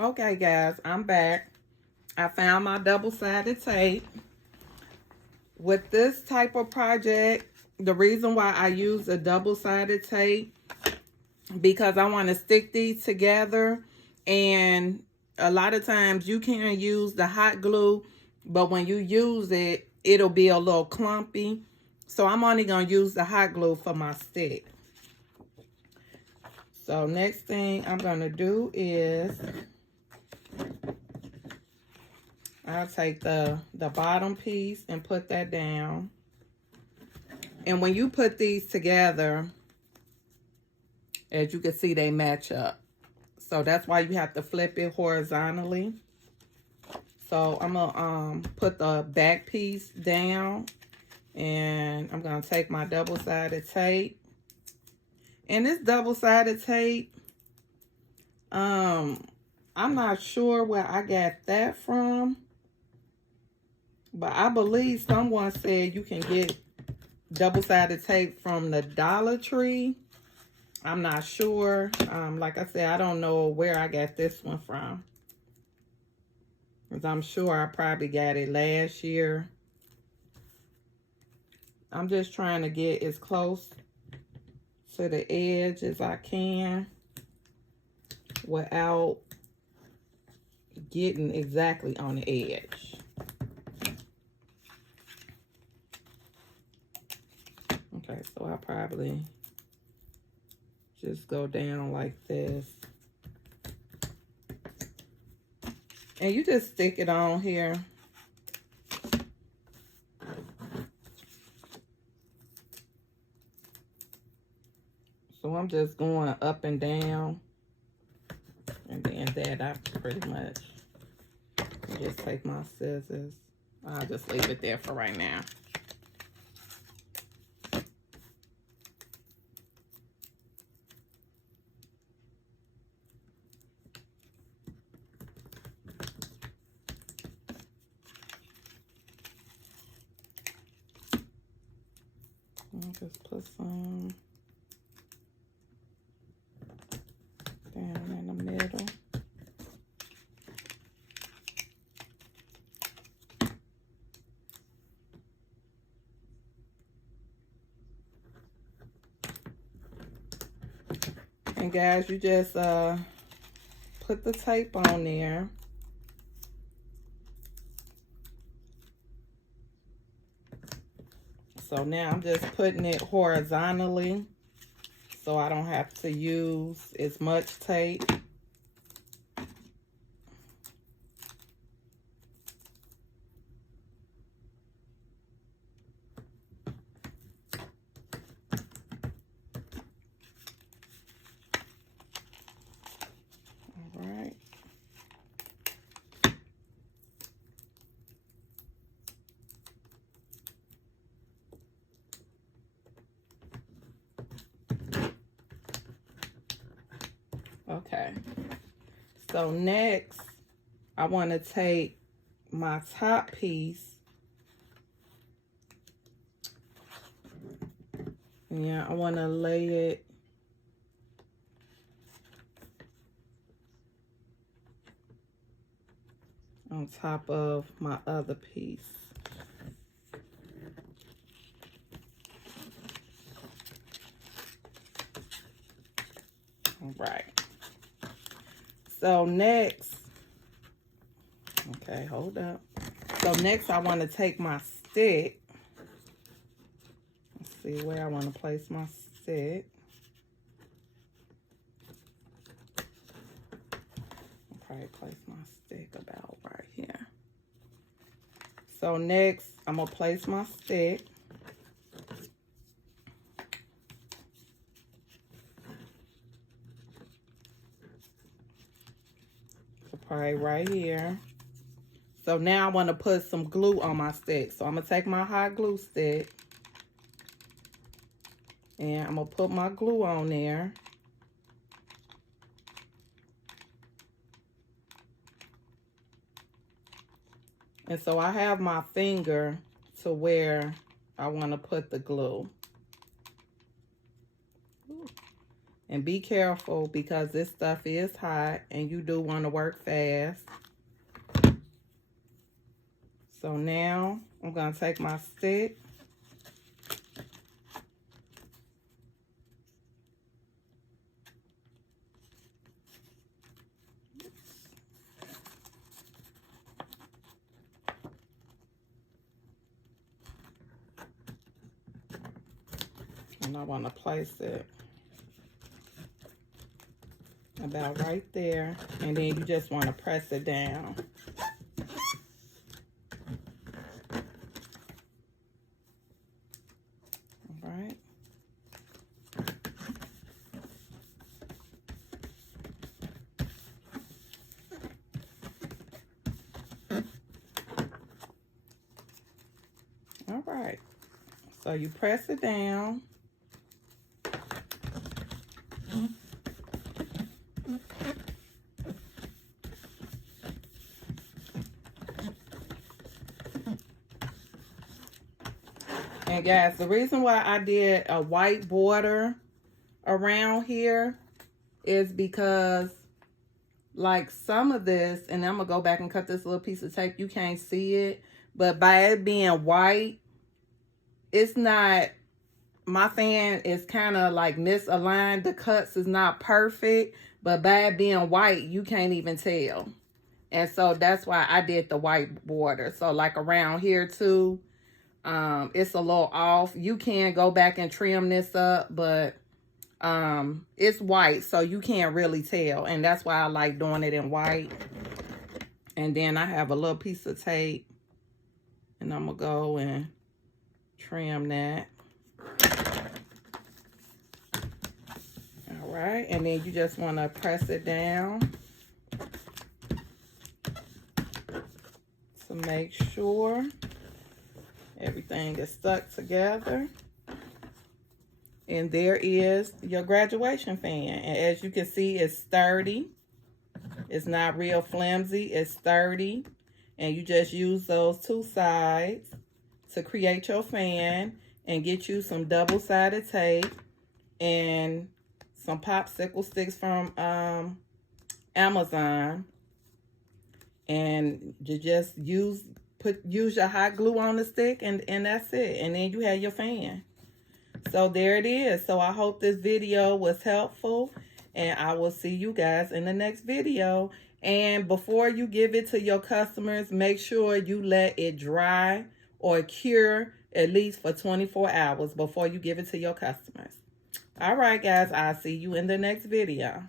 Okay, guys, I'm back. I found my double-sided tape. With this type of project, the reason why I use a double-sided tape, because I want to stick these together, and a lot of times you can use the hot glue, but when you use it, it'll be a little clumpy. So I'm only going to use the hot glue for my stick. So next thing I'm going to do is I'll take the bottom piece and put that down. And when you put these together, as you can see, they match up. So that's why you have to flip it horizontally. So I'm gonna put the back piece down, and I'm gonna take my double-sided tape. And this double-sided tape, I'm not sure where I got that from, but I believe someone said you can get double-sided tape from the Dollar Tree. I'm not sure. Like I said, I don't know where I got this one from, because I'm sure I probably got it last year. I'm just trying to get as close to the edge as I can without getting exactly on the edge. Okay, so I'll probably just go down like this. And you just stick it on here. So I'm just going up and down. And then that I pretty much just take my scissors. I'll just leave it there for right now. I'll just put some down in the middle. And guys, you just put the tape on there. So now I'm just putting it horizontally so I don't have to use as much tape. All right. Okay. So next, I want to take my top piece. Yeah, I want to lay it on top of my other piece. All right. So next, okay, hold up. So next I want to take my stick. Let's see where I want to place my stick. I'll probably place my stick about right here. So next I'm going to place my stick. So probably right here. So now I want to put some glue on my stick. So I'm going to take my hot glue stick. And I'm going to put my glue on there. And so I have my finger to where I want to put the glue. And be careful because this stuff is hot and you do want to work fast. So now I'm going to take my stick. And I want to place it about right there. And then you just want to press it down. All right. All right. So you press it down. And guys, the reason why I did a white border around here is because like some of this, and I'm gonna go back and cut this little piece of tape, you can't see it, but by it being white, it's not, my fan is kind of like misaligned. The cuts is not perfect, but by it being white, you can't even tell. And so that's why I did the white border. So like around here too, it's a little off. You can go back and trim this up, but it's white, so you can't really tell. And that's why I like doing it in white. And then I have a little piece of tape, and I'm gonna go and trim that. All right, and then you just want to press it down to make sure everything is stuck together. And there is your graduation fan. And as you can see, it's sturdy. It's not real flimsy. It's sturdy. And you just use those two sides to create your fan. And get you some double-sided tape and some popsicle sticks from Amazon. And you just use your hot glue on the stick, and that's it. And then you have your fan. So there it is. So I hope this video was helpful, and I will see you guys in the next video. And before you give it to your customers, make sure you let it dry or cure at least for 24 hours before you give it to your customers. All right, guys, I'll see you in the next video.